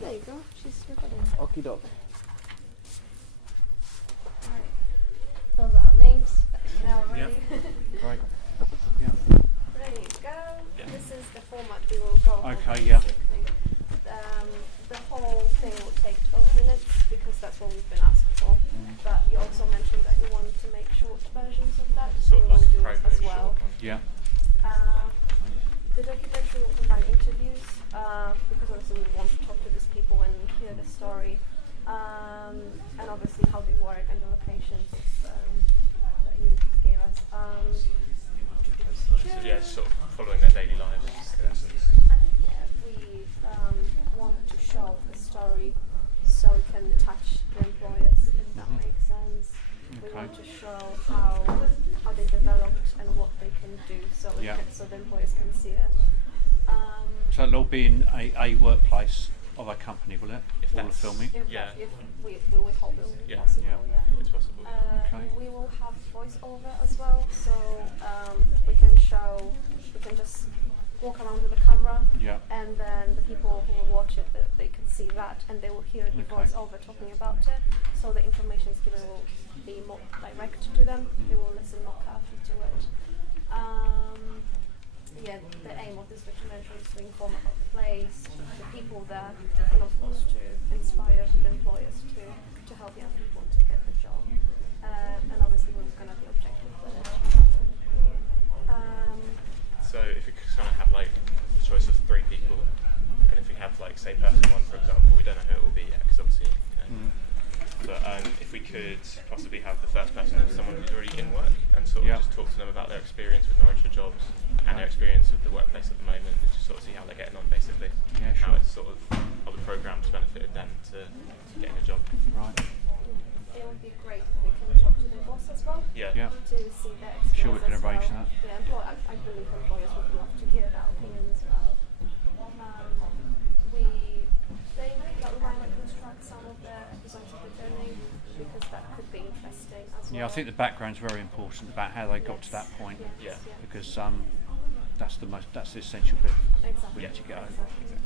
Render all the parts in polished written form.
There you go. She's recording. Okie doke. Right. Those are our names that you know already. Great. Yeah. Ready to go. Yeah. This is the format we will go for. Okay, yeah. basically. The whole thing will take 12 minutes because that's what we've been asked for. But you also mentioned that you wanted to make short versions of that, so Sort of we will like a do it promo as short well. one. Yeah. The documentary will combine interviews because obviously we want to talk to these people and hear the story, and obviously how they work and the locations that you gave us. So yeah, sort of following their daily lives in essence. Yeah, we want to show the story so it can touch the employers, if that makes sense. We Okay. want to show how they developed and what they can do so Yeah. so the employers can see it. So it'll all be in a workplace of a company, will it? If All the that's- filming? Yeah. If we would hope it will be Yeah. possible, Yeah. yeah. It's possible. Okay. We will have voiceover as well, so we can just walk around with the camera, Yeah. and then the people who will watch it, they can see that, and they will hear the Okay. voiceover talking about it, so the information is given will be more direct to them, they will listen more carefully to it. Yeah, the aim of this documentary is to inform about the place, the people there, and of course to inspire the employers to help young people to get the job. And obviously we're going to be objective with it. So if we could kind of have like a choice of 3 people, and if we have like say person 1 for example, we don't know who it will be yet because obviously But if we could possibly have the first person as someone who's already in work and sort of Yeah. just talk to them about their experience with Norwich Jobs and their experience with the workplace at the moment, and just sort of see how they're getting on basically. Yeah, How sure. it's sort of how the program's benefited them to getting a job. Right. It would be great if we can talk to the boss as well. Yeah. Yeah. To see their experience. Sure, we can as arrange well. that. Yeah, I believe employers would love to hear that opinion as well. We think that we might construct some of the episodes of the journey because that could be interesting as well. Yeah, I think the background's very important about how they got to that point, Yes, Yeah. because that's the essential bit Exactly. we need to get over. Exactly.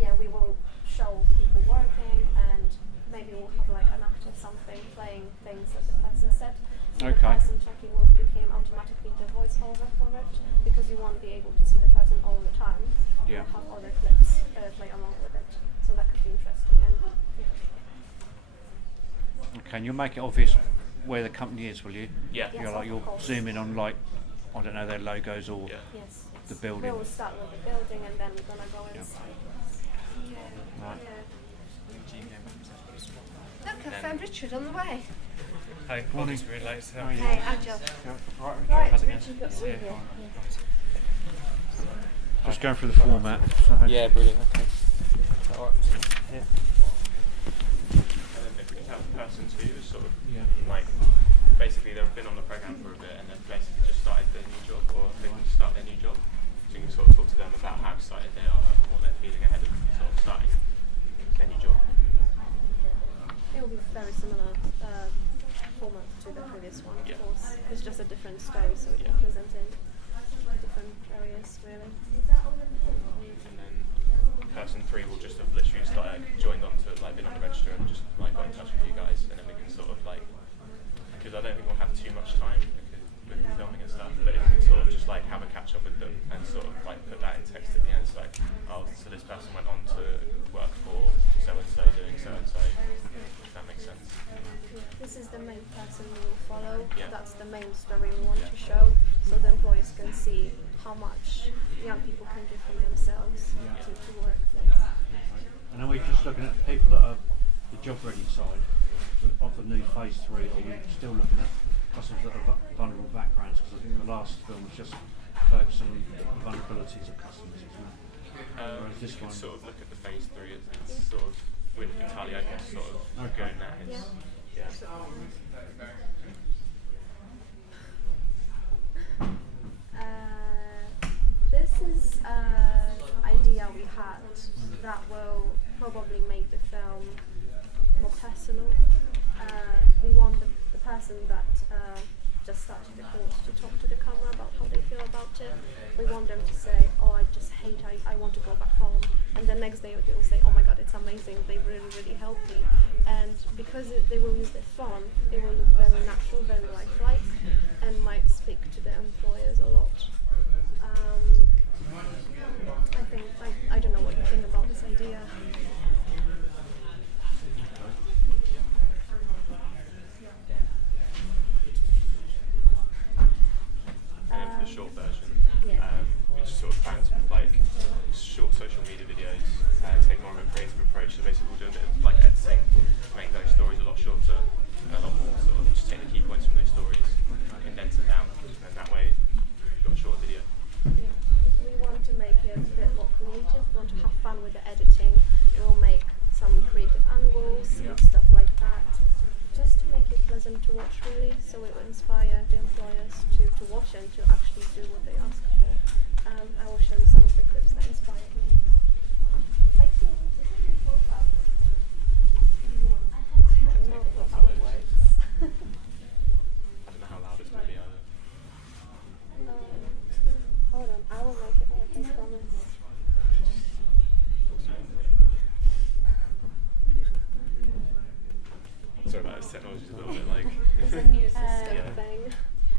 Yeah, we will show people working, and maybe we'll have like an actor something playing things that the person said. So Okay. the person talking will become automatically the voiceover for it because you won't be able to see the person all the time. Yeah. You'll have other clips play along with it, so that could be interesting. And Okay, and you'll make it obvious where the company is, will you? Yeah. Yes, of You'll course. zoom in on like, I don't know, their logos or Yeah. yes, the building. We will start with the building, and then we're gonna go Yeah. inside. Right. Look, I found Richard on the way. Hi, Morning. Really late. So Hey, Angel. Right, How's it going? Richard got through here. Just going through the format. So Yeah, brilliant. Okay. Alright. Yeah. And then if we could have person 2 as sort of Yeah. like basically they've been on the programme for a bit and they've basically just started their new job or they can start their new job. So you can sort of talk to them about how excited they are and what they're feeling ahead of sort of starting their new job. It will be very similar format to the previous one, of Yeah. course. It's just a different story, so we can Yeah. present in different areas, really. And then person 3 will just have literally just like joined on to like been on the register and just like got in touch with you guys, and then we can sort of like, because I don't think we'll have too much time because with the filming and stuff, but if we can sort of just like have a catch up with them and sort of like put that in text at the end, so like, oh, so this person went on to work for so and so doing so and so, if that makes sense. This is the main person we will follow. Yeah. That's the main story we want to show, so the employers can see how much young people can do for themselves to work there. And are we just looking at people that are the job ready side of the new phase 3, or are we still looking at customers that are vulnerable backgrounds? Because I think the last film was just focused on the vulnerabilities of customers, isn't it? Whereas this You can one, sort of look at the phase 3 as it's sort of with entirely open to sort of Okay. going that is This is an idea we had that will probably make the film more personal. We want the person that just started the course to talk to the camera about how they feel about it. We want them to say, oh, I just hate, I want to go back home. And the next day they will say, oh my god, it's amazing, they really, really helped me. And because they will use their phone, it will look very natural, very lifelike, and might speak to the employers a lot. I think, I don't know what you think about this idea. And then for the short version, Yeah. we just sort of plan to like short social media videos, take more of a creative approach. So basically, we'll do a bit of like editing to make those stories a lot shorter, and a lot more sort of just take the key points from those stories, condense it down, and that way you've got a short video. Yeah. We want to make it a bit more creative. We want to have fun with the editing. We'll make some creative angles and stuff like that, just to make it pleasant to watch, really. So it will inspire the employers to watch and to actually do what they ask for. I will show you some of the clips that inspired me. Thank you. I'm not sure how it works. I don't know how loud it's going to be either. Hold on, I will make it work, I promise. Sorry about this, technology's a little bit like. It's a new system. Yeah. Thing.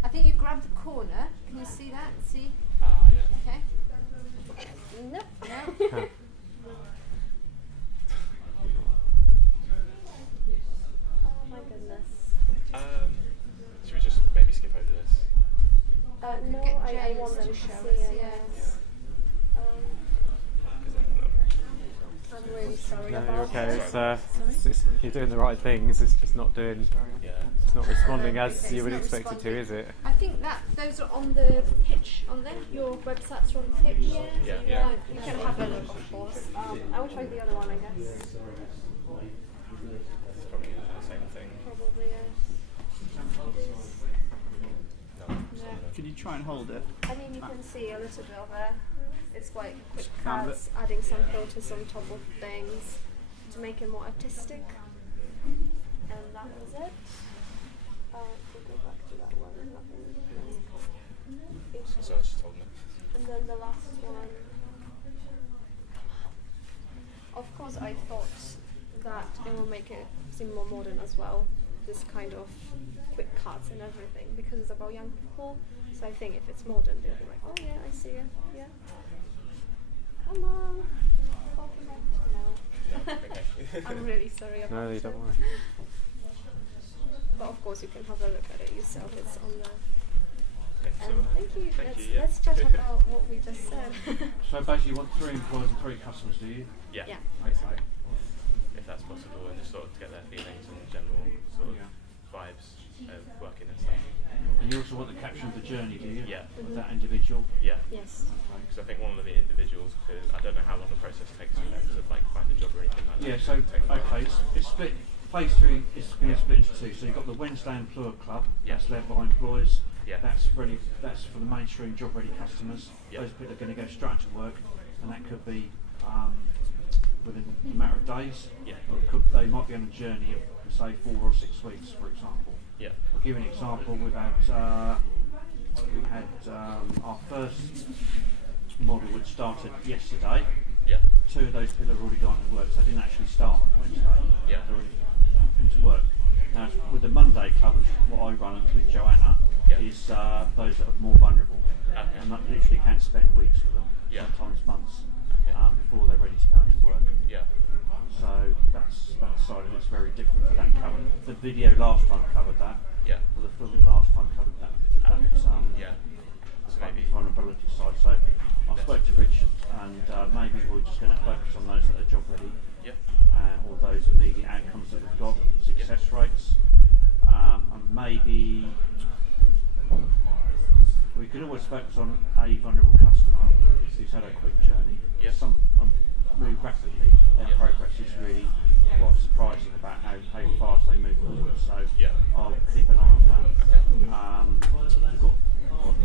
I think you grab the corner. Can you see that? See? Ah, yeah. Okay. Nope. No. Oh my goodness. Should we just maybe skip over this? No, Get I James want them to to show see us, it, yeah. yes. Is that, I'm really sorry No, about you're okay. that. You're doing the right things. It's just not doing. yeah. It's not responding as It's you would not expect it to, responding. is it? I think that those are on the pitch on there. Your websites are on the pitch. Yeah. You can have a look, of course. I will try the other one, I guess. It's probably the same thing. Probably, No. Could you try and hold it? I mean, you can see a little bit of it. It's quite quick Found cuts, adding some filters on top of things to make it more artistic. And that was it. We'll go back to that one. So I was just holding it. And then the last one. Of course, I thought that it will make it seem more modern as well. This kind of quick cuts and everything, because it's about young people. So I think if it's modern, they'll be like, oh yeah, I see it. Yeah. Come on. Copyright. No. Okay. I'm really sorry about No, you it. don't worry. But of course, you can have a look at it yourself. It's on there. Okay, so, Thank you. thank let's, you, yeah. let's chat about what we just said. So basically, you want 3 employers and 3 customers, do you? yeah. Yeah. Basically. If that's possible, and just sort of to get their feelings and general sort of Yeah. vibes of working and stuff. And you also want the caption of the journey, do you? Yeah. Of that individual. Yeah. Yes. Because I think one of the individuals could, I don't know how long the process takes for them to like find a job or anything like that. Yeah, so, Take time. okay, it's split. Phase 3 is being split into 2. So you've got the Wednesday Employer Club, Yeah. that's led by employers. Yeah. That's for the mainstream job ready customers. Yeah. Those people are going to go straight to work, and that could be within a matter of days. Yeah. Or they might be on a journey of say 4 or 6 weeks, for example. Yeah. I'll give you an example. We had our first model which started yesterday. Yeah. 2 of those people have already gone to work, so they didn't actually start on Wednesday. Yeah. They're already into work. Now, with the Monday Club, which is what I run with Joanna, Yeah. is those that are more vulnerable. Okay. And that literally can spend weeks with them, Yeah. sometimes months, Okay. before they're ready to go into work. Yeah. So that side of it's very different for that cover. The video last time covered that, Yeah. or the filming last time covered that. That's, Yeah. So like maybe. the vulnerability side. So I spoke to Richard, and maybe we're just going to focus on those that are job ready, Yeah. or those immediate outcomes that we've got, success rates, and maybe we could always focus on a vulnerable customer who's had a quick journey. Yeah. Some move rapidly. Their Yeah. progress is really quite surprising about how fast they move forward. So Yeah. I'll keep an eye on that. Okay. We've got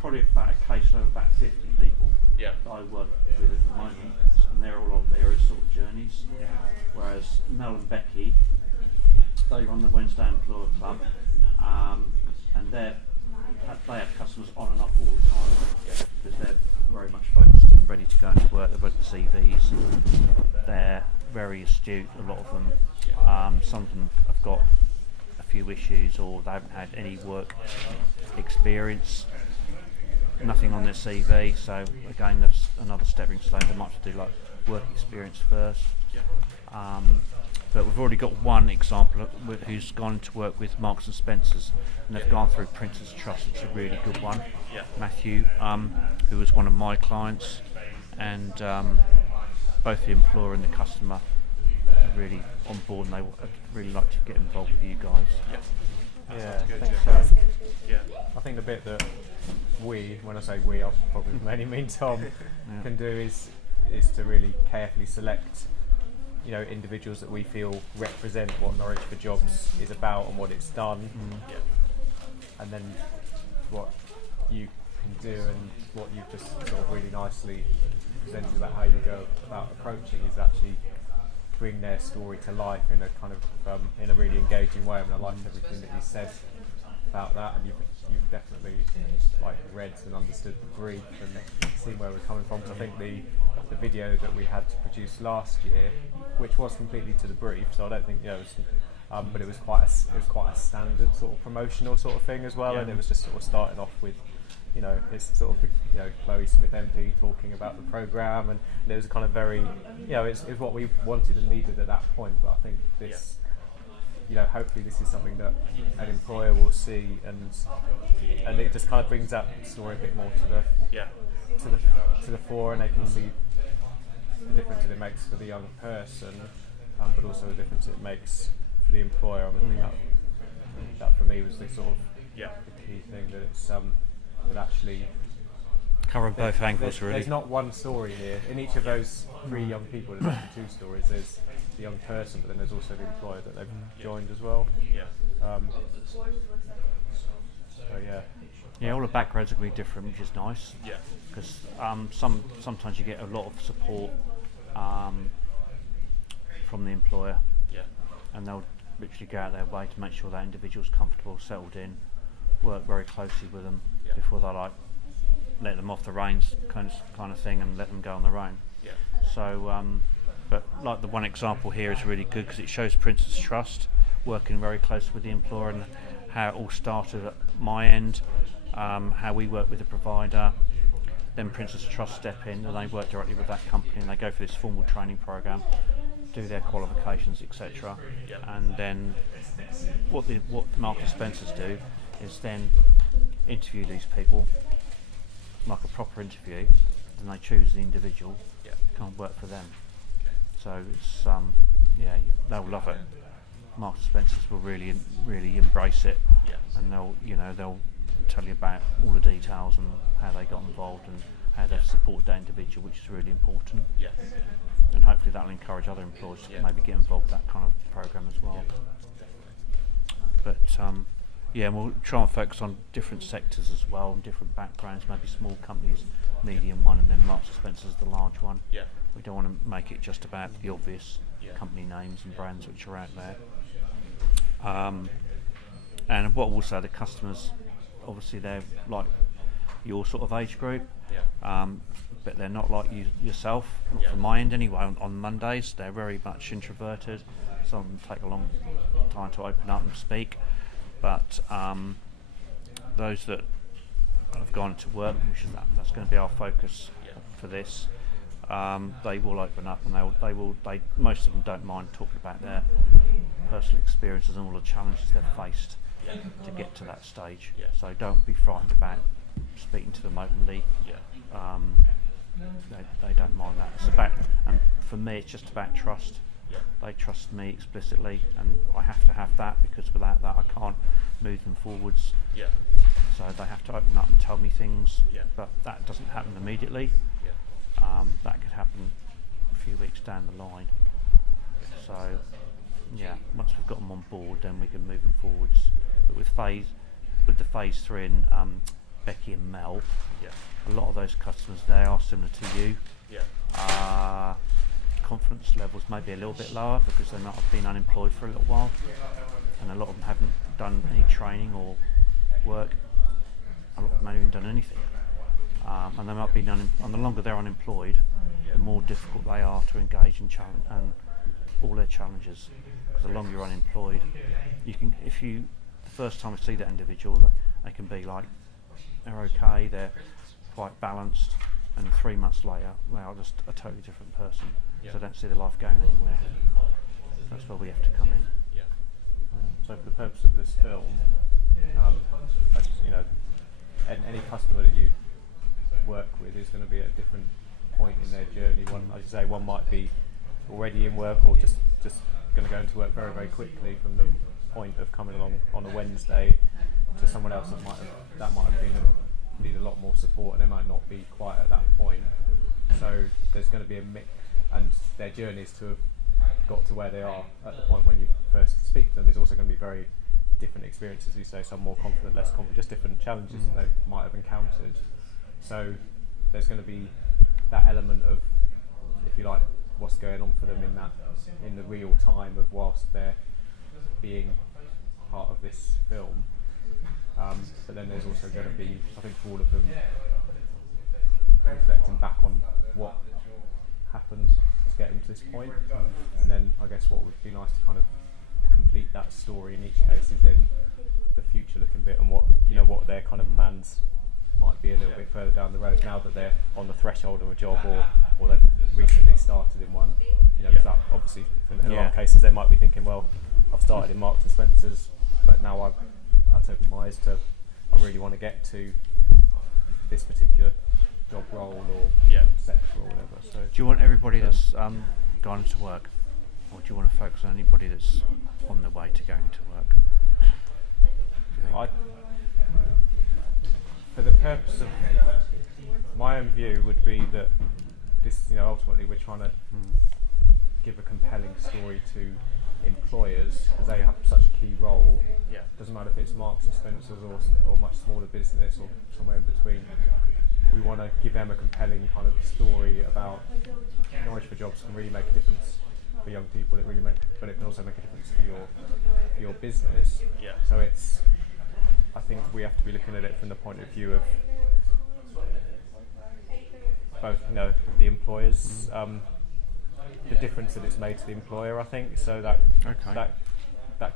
probably about a caseload of about 50 people Yeah. that I work with at the moment, and they're all on various sort of journeys. Whereas Mel and Becky, they run the Wednesday Employer Club, and they have customers on and off all the time because they're very much focused and ready to go into work. They've read the CVs. They're very astute, a lot of them. Some of them have got a few issues or they haven't had any work experience, nothing on their CV. So again, that's another stepping stone. They might have to do like work experience first. But we've already got one example who's gone to work with Marks and Spencers, and they've gone through Printers Trust. It's a really good one. Matthew, who was one of my clients, and both the employer and the customer are really on board, and they would really like to get involved with you guys. Yeah, I think so. I think the bit that we, when I say we, I'll probably mainly mean Tom, can do is to really carefully select, individuals that we feel represent what Norwich for Jobs is about and what it's done, and then what you can do and what you've just sort of really nicely presented about how you go about approaching is actually bring their story to life in a kind of in a really engaging way. And I liked everything that you said about that, and you've definitely read and understood the brief and seen where we're coming from. So I think the video that we had to produce last year, which was completely to the brief, so I don't think but it was quite a standard sort of promotional sort of thing as well, and it was just sort of starting off with it's sort of Chloe Smith MP talking about the programme, and it was kind of very it's what we wanted and needed at that point. But I think this hopefully this is something that an employer will see, and it just kind of brings that story a bit more to the fore, and they can see the difference that it makes for the young person, but also the difference it makes for the employer. I think that for me was the sort of the key thing, that it's that actually Covering both angles, really. There's not one story here. In each of those three young people, there's actually two stories. There's the young person, but then there's also the employer that they've joined as well. Yeah, all the backgrounds are going to be different, which is nice. Yeah. Because sometimes you get a lot of support from the employer. Yeah. And they'll literally go out their way to make sure that individual's comfortable, settled in, work very closely with them before they let them off the reins, kind of thing, and let them go on their own. Yeah. So, but like the one example here is really good because it shows Printers Trust working very close with the employer and how it all started at my end, how we work with the provider. Then Printers Trust step in and they work directly with that company and they go for this formal training program, do their qualifications, etc. And then what Marks and Spencers do is then interview these people like a proper interview, then they choose the individual to come and work for them. So it's they'll love it. Marks and Spencers will really embrace it, and they'll tell you about all the details and how they got involved and how they've supported that individual, which is really important. Yeah. And hopefully that'll encourage other employers to maybe get involved with that kind of program as well. But we'll try and focus on different sectors as well and different backgrounds, maybe small companies, medium one, and then Marks and Spencers the large one. Yeah. We don't want to make it just about the obvious company names and brands which are out there. And what we'll say, the customers, obviously they're like your sort of age group, but they're not like yourself, not from my end anyway. On Mondays, they're very much introverted. Some of them take a long time to open up and speak, but those that have gone to work, that's going to be our focus for this. They will open up, and they most of them don't mind talking about their personal experiences and all the challenges they've faced to get to that stage. So don't be frightened about speaking to them openly. They don't mind that. It's about, and for me, it's just about trust. They trust me explicitly, and I have to have that, because without that, I can't move them forwards. So they have to open up and tell me things, but that doesn't happen immediately. That could happen a few weeks down the line. So, once we've got them on board, then we can move them forwards. But with the phase 3 and Becky and Mel, a lot of those customers, they are similar to you. Confidence levels may be a little bit lower because they might have been unemployed for a little while, and a lot of them haven't done any training or work, a lot of them haven't even done anything. And they might be and the longer they're unemployed, the more difficult they are to engage in challenge and all their challenges. Because the longer you're unemployed, the first time I see that individual, they can be like, they're okay, they're quite balanced, and 3 months later, they are just a totally different person. So I don't see their life going anywhere. That's where we have to come in. Yeah. So for the purpose of this film, as you know, any customer that you work with is going to be at a different point in their journey. One, as you say, one might be already in work or just going to go into work very, very quickly from the point of coming along on a Wednesday, to someone else that might have need a lot more support, and they might not be quite at that point. So there's going to be a mix, and their journeys to have got to where they are at the point when you first speak to them is also going to be very different experiences. You say some more confident, less confident, just different challenges that they might have encountered. So there's going to be that element of, if you like, what's going on for them in the real time of whilst they're being part of this film. But then there's also going to be, I think, for all of them, reflecting back on what happened to get them to this point. And then I guess what would be nice to kind of complete that story in each case is then the future looking bit, and what their kind of plans might be a little bit further down the road now that they're on the threshold of a job, or they've recently started in one. Because that obviously in a lot of cases they might be thinking, well, I've started in Marks and Spencer's, but now that's opened my eyes to, I really want to get to this particular job role or sector or whatever. So Do you want everybody that's gone into work, or do you want to focus on anybody that's on their way to going to work? For the purpose of my own view would be that this, ultimately we're trying to give a compelling story to employers, because they have such a key role. Doesn't matter if it's Marks and Spencer's or much smaller business or somewhere in between. We want to give them a compelling kind of story about Norwich for Jobs can really make a difference for young people. But it can also make a difference for your business. So I think we have to be looking at it from the point of view of both, the employers, the difference that it's made to the employer. I think so that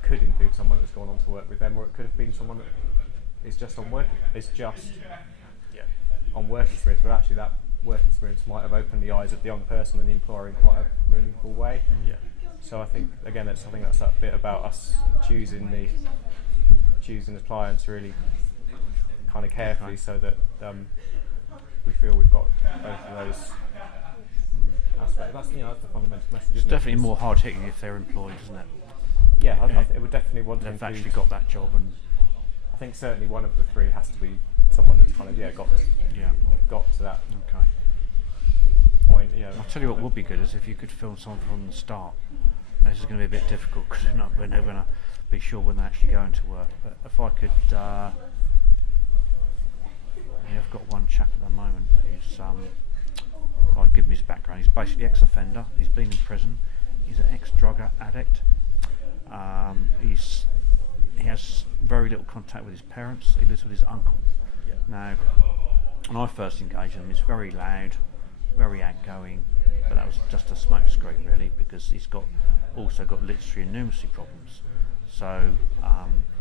could include someone that's gone on to work with them, or it could have been someone that is just on work. On work experience, but actually that work experience might have opened the eyes of the young person and the employer in quite a meaningful way. So I think again that's that bit about us choosing the clients really kind of carefully, so that we feel we've got both of those aspects. That's the fundamental message. It's definitely more hard hitting if they're employed, isn't it? Yeah, I think it would definitely want to They've include, actually got that job, and I think certainly one of the three has to be someone that's kind of got to that point. I'll tell you what would be good is if you could film someone from the start. This is going to be a bit difficult because we're never going to be sure when they're actually going to work. But if I could, I've got one chap at the moment who's, I'll give him his background. He's basically ex-offender. He's been in prison. He's an ex-drug addict. He has very little contact with his parents. He lives with his uncle. Now, when I first engaged him, he's very loud, very outgoing, but that was just a smoke screen really, because he's also got literacy and numeracy problems. So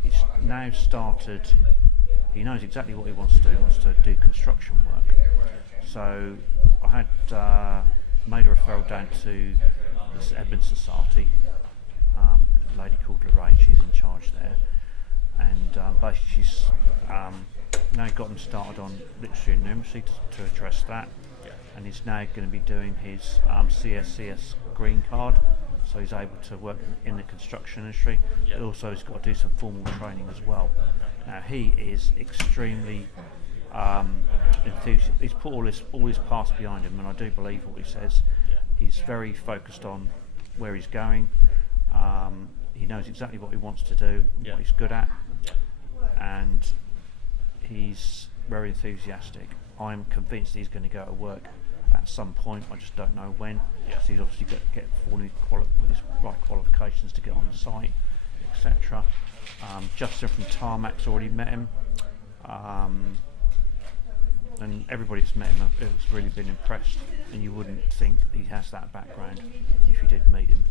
he's now started, he knows exactly what he wants to do. He wants to do construction work. So I had made a referral down to this Edmund Society, a lady called Lorraine, she's in charge there. And basically she's now got him started on literacy and numeracy to address that. And he's now going to be doing his CSCS green card, so he's able to work in the construction industry. But also he's got to do some formal training as well. Now he is extremely enthusiastic. He's put all his past behind him, and I do believe what he says. He's very focused on where he's going. He knows exactly what he wants to do, what he's good at, and he's very enthusiastic. I'm convinced he's going to go to work at some point. I just don't know when. So he's obviously got to get fully with his right qualifications to get on the site, etc. Justin from Tarmac's already met him. and everybody that's met him has really been impressed, and you wouldn't think he has that background if you did meet him.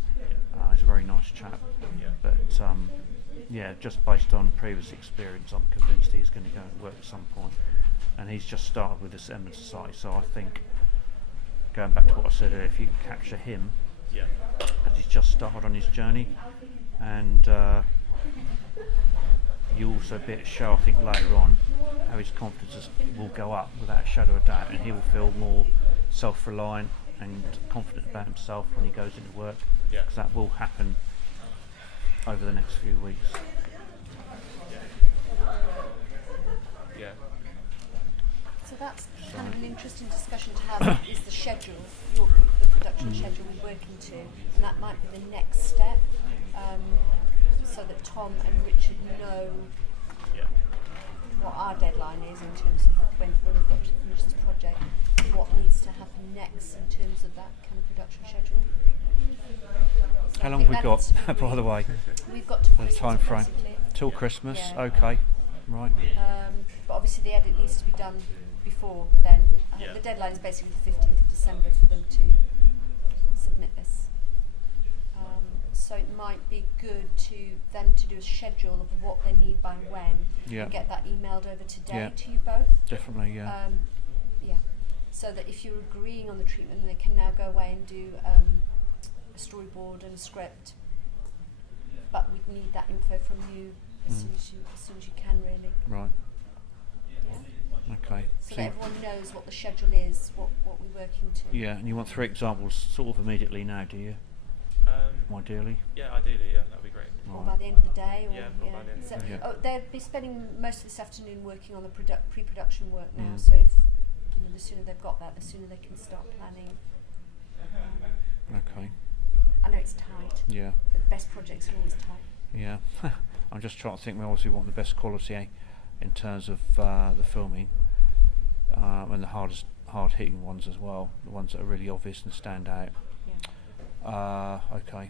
He's a very nice chap, but just based on previous experience, I'm convinced he's going to go and work at some point, and he's just started with this Eminent Society, so I think, going back to what I said earlier, if you can capture him, as he's just started on his journey, and you also be able to show, I think, later on, how his confidence will go up without a shadow of doubt, and he will feel more self-reliant and confident about himself when he goes into work, because that will happen over the next few weeks. Yeah. So that's kind of an interesting discussion to have, is the schedule, the production schedule we're working to, and that might be the next step, so that Tom and Richard know what our deadline is in terms of when we've got to finish this project, what needs to happen next in terms of that kind of production schedule. So How I long think have we that got, needs to be by the way? We've got to The Christmas, time frame? basically. Till Christmas? Yeah. Okay, right. But obviously the edit needs to be done before then. The deadline is basically the 15th of December for them to submit this. So it might be good to them to do a schedule of what they need by when, and get that emailed over today to you both. Definitely, yeah. So that if you're agreeing on the treatment, they can now go away and do a storyboard and a script. But we need that info from you as soon as you can, really. Right. Yeah. Okay. So that everyone knows what the schedule is, what we're working to. Yeah, and you want 3 examples sort of immediately now, do you? Ideally? Yeah, ideally, yeah, that'd be great. Or by the end of the day, or or by the end of the day. Oh, they'll be spending most of this afternoon working on the pre-production work now. Mm. So if the sooner they've got that, the sooner they can start planning. Okay. I know it's tight. Yeah. But the best projects are always tight. Yeah. I'm just trying to think. We obviously want the best quality in terms of the filming, and the hard-hitting ones as well. The ones that are really obvious and stand out. Okay.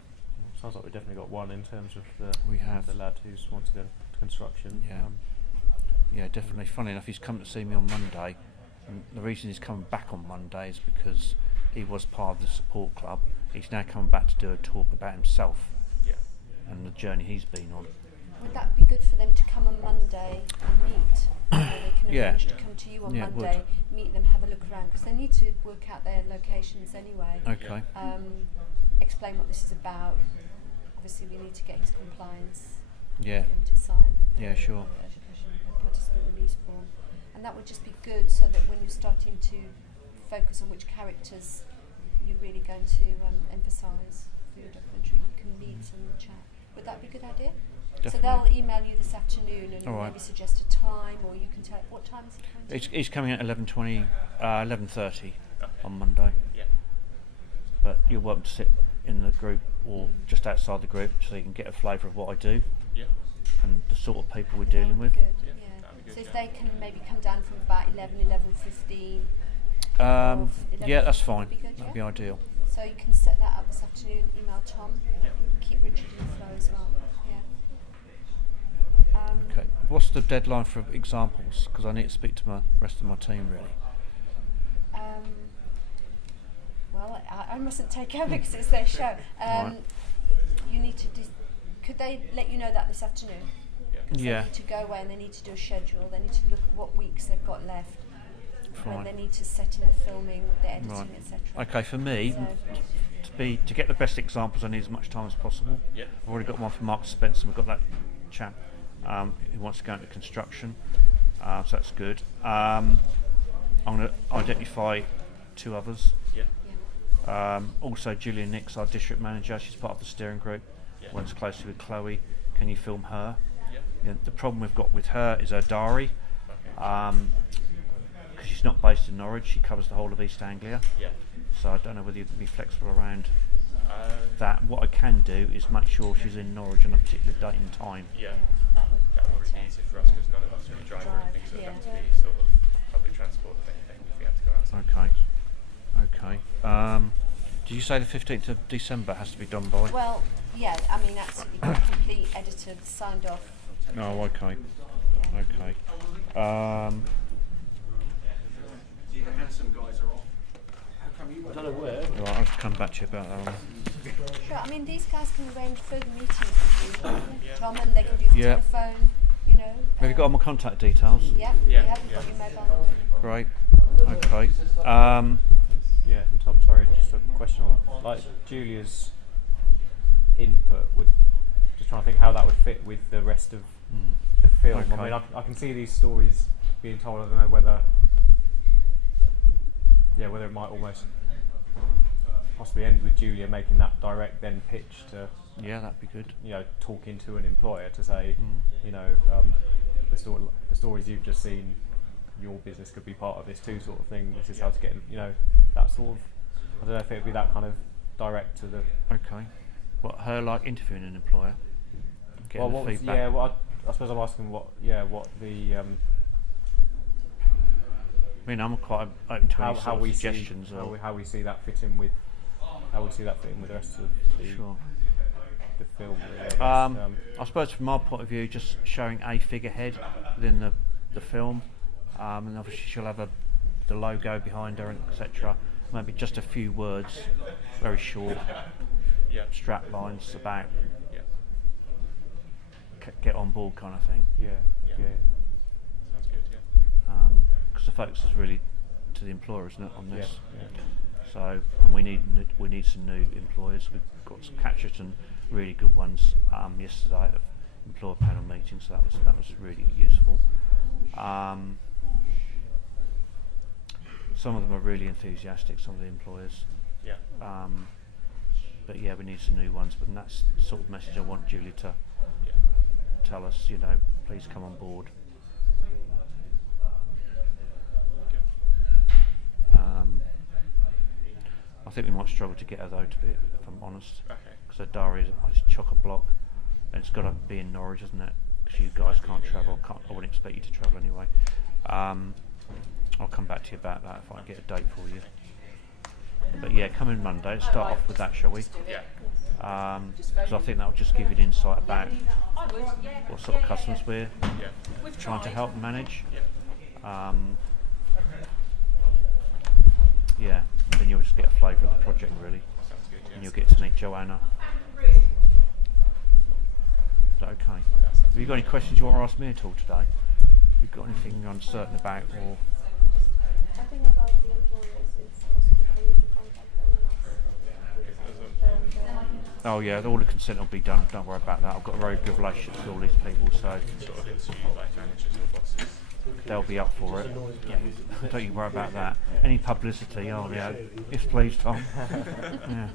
Sounds like we've definitely got one in terms of the lad who's wanted to go to construction. Yeah, definitely. Funny enough, he's come to see me on Monday, and the reason he's coming back on Monday is because he was part of the support club. He's now coming back to do a talk about himself and the journey he's been on. Would that be good for them to come on Monday and meet? Or they can arrange to come to you on Yeah, it Monday, meet them, have a look around, because they need to work out their locations anyway. Okay. Explain what this is about. Obviously, we need to get his compliance. Yeah. Get him to sign. Yeah, sure. A participant release form, and that would just be good, so that when you're starting to focus on which characters you're really going to emphasise for your documentary, you can meet and chat. Would that be a good idea? Definitely. So they'll email you this afternoon and All right. maybe suggest a time, or you can tell what time is he coming? He's coming at 11:30 on Monday. Yeah. But you're welcome to sit in the group or just outside the group, so you can get a flavour of what I do Yeah. and the sort of people we're Yeah, dealing with. Good. Yeah, Yeah. that'd be good, So if yeah. they can maybe come down from about 11:15. Yeah, that's fine. Be good, That'd yeah? be ideal. So you can set that up this afternoon. Email Tom. Yeah. Keep Richard in the flow as well. Yeah. Okay. What's the deadline for examples? Because I need to speak to my rest of my team really. Well, I mustn't take over because it's their show. Right. You need to. Could they let you know that this afternoon? Yeah. 'Cause Yeah. They need to go away and they need to do a schedule. They need to look at what weeks they've got left. Fine. And they need to set in the filming, the editing, Right. etc. Okay, for me, to get the best examples, I need as much time as possible. Yeah. I've already got one from Mark Spencer. We've got that chap who wants to go into construction, so that's good. I'm going to identify 2 others. Yeah. Also, Julia Nix, our district manager, she's part of the steering group. Yeah. Works closely with Chloe. Can you film her? Yeah. The problem we've got with her is her diary. Okay. Because she's not based in Norwich, she covers the whole of East Anglia. Yeah. So I don't know whether you can be flexible around Um, that. What I can do is make sure she's in Norwich on a particular date and time. Yeah. That would That would be easier for us because none of us really drive or anything, so it'd have to be sort of public transport if anything if we have to go outside. Okay. Did you say the 15th of December has to be done by? Well, yeah, I mean, absolutely complete, edited, signed off. Oh, okay. Yeah. Okay. The handsome guys are off. How come you? I don't know where. Right, I'll come back to you about that one. Sure, I mean, these guys can arrange further meetings with you, Tom, and they can do Yeah. telephone, you know. Have you got all my contact details? Yeah, Yeah, we have yeah. got your mobile. Great. Okay. Yeah, and Tom, sorry, just a question on like Julia's input. Would just trying to think how that would fit with the rest of the film. Okay. I mean, I can see these stories being told. I don't know whether, whether it might almost possibly end with Julia making that direct then pitch to, Yeah, that'd be good. talking to an employer to say, the stories you've just seen, your business could be part of this too, sort of thing. This is how to get, that sort of. I don't know if it would be that kind of direct to the. Okay. What, her like interviewing an employer? Getting the feedback? I suppose I'm asking what the. I mean, I'm quite open to any how sort we of suggestions. see or how we see that fit in with the rest of the Sure. the film. Really, I guess. I suppose from my point of view, just showing a figurehead within the film, and obviously she'll have the logo behind her, and etc. Maybe just a few words, very short, Yeah. strap lines about Yeah. get on board kind of thing. yeah. Yeah. Sounds good. Yeah. Because the focus is really to the employer, isn't it, on this? Yeah. So, and we need some new employers. We've got some captured and really good ones yesterday at the employer panel meeting, so that was really useful. Some of them are really enthusiastic, some of the employers. Yeah. But yeah, we need some new ones. But that's the sort of message I want Julie to Yeah. tell us. Please come on board. Okay. I think we might struggle to get her though, if I'm honest. Okay. Because her diary is chock-a-block, and it's got to be in Norwich, isn't it? Because you guys can't travel. I wouldn't expect you to travel anyway. I'll come back to you about that if I can get a date for you. But yeah, coming Monday. Let's start off with that, shall we? Yeah. Because I think that will just give you an insight about what sort of customers we're Yeah. trying to help manage. Yeah. Yeah, then you'll just get a flavour of the project really, Sounds good. Yeah. and you'll get to meet Joanna. Is that okay? That sounds Have you got any questions you want to ask me at all today? Have you got anything you're uncertain about, or I think about the employers, it's possible for you to contact them and ask. oh yeah, all the consent will be done. Don't worry about that. I've got a very good relationship with all these people, so sort of interview like managers or bosses. they'll be up for it. Yeah, don't you worry about that. Any publicity? Oh yeah, yes please, Tom. Yeah.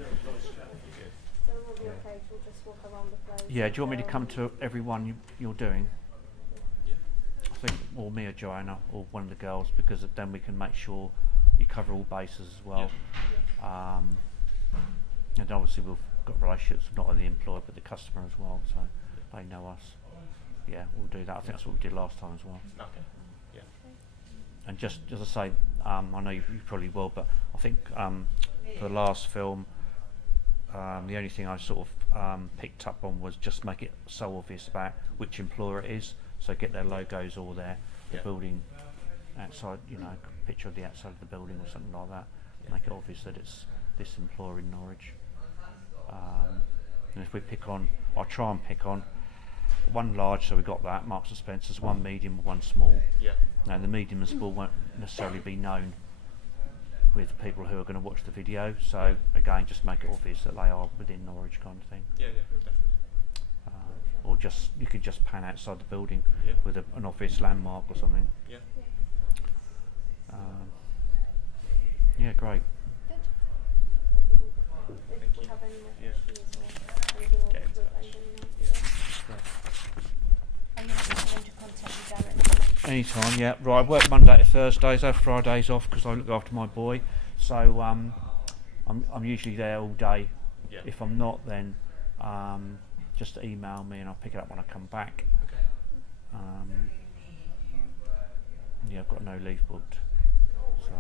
So it will be okay to just walk around the place. Yeah. Do you want me to come to every one you're doing? Yeah. I think, or me or Joanna or one of the girls, because then we can make sure you cover all bases as well. And obviously we've got relationships not only the employer but the customer as well, so they know us. Yeah, we'll do that. I think that's what we did last time as well. Okay. Yeah. And just as I say, I know you probably will, but I think for the last film, the only thing I sort of picked up on was just make it so obvious about which employer it is. So get their logos all there, the Yeah. building outside, picture of the outside of the building or something like that. Make it obvious that it's this employer in Norwich. And if we I'll try and pick on one large, so we got that, Marks and Spencer's, one medium, one small. Yeah. Now the medium and small won't necessarily be known with people who are going to watch the video, so again just make it obvious that they are within Norwich kind of thing. Yeah. Yeah. Definitely. Or you could just pan outside the building Yeah. with an obvious landmark or something. Yeah. Yeah, great. If Thank we you. have any more Yeah. questions or anything Get in else, touch. let them know. Yeah. Are you happy for them to contact you directly? Anytime, yeah. Right, I work Monday to Thursdays. I have Fridays off because I look after my boy. So I'm usually there all day. Yeah. If I'm not, then just email me and I'll pick it up when I come back. Okay. Yeah, I've got no leave booked. So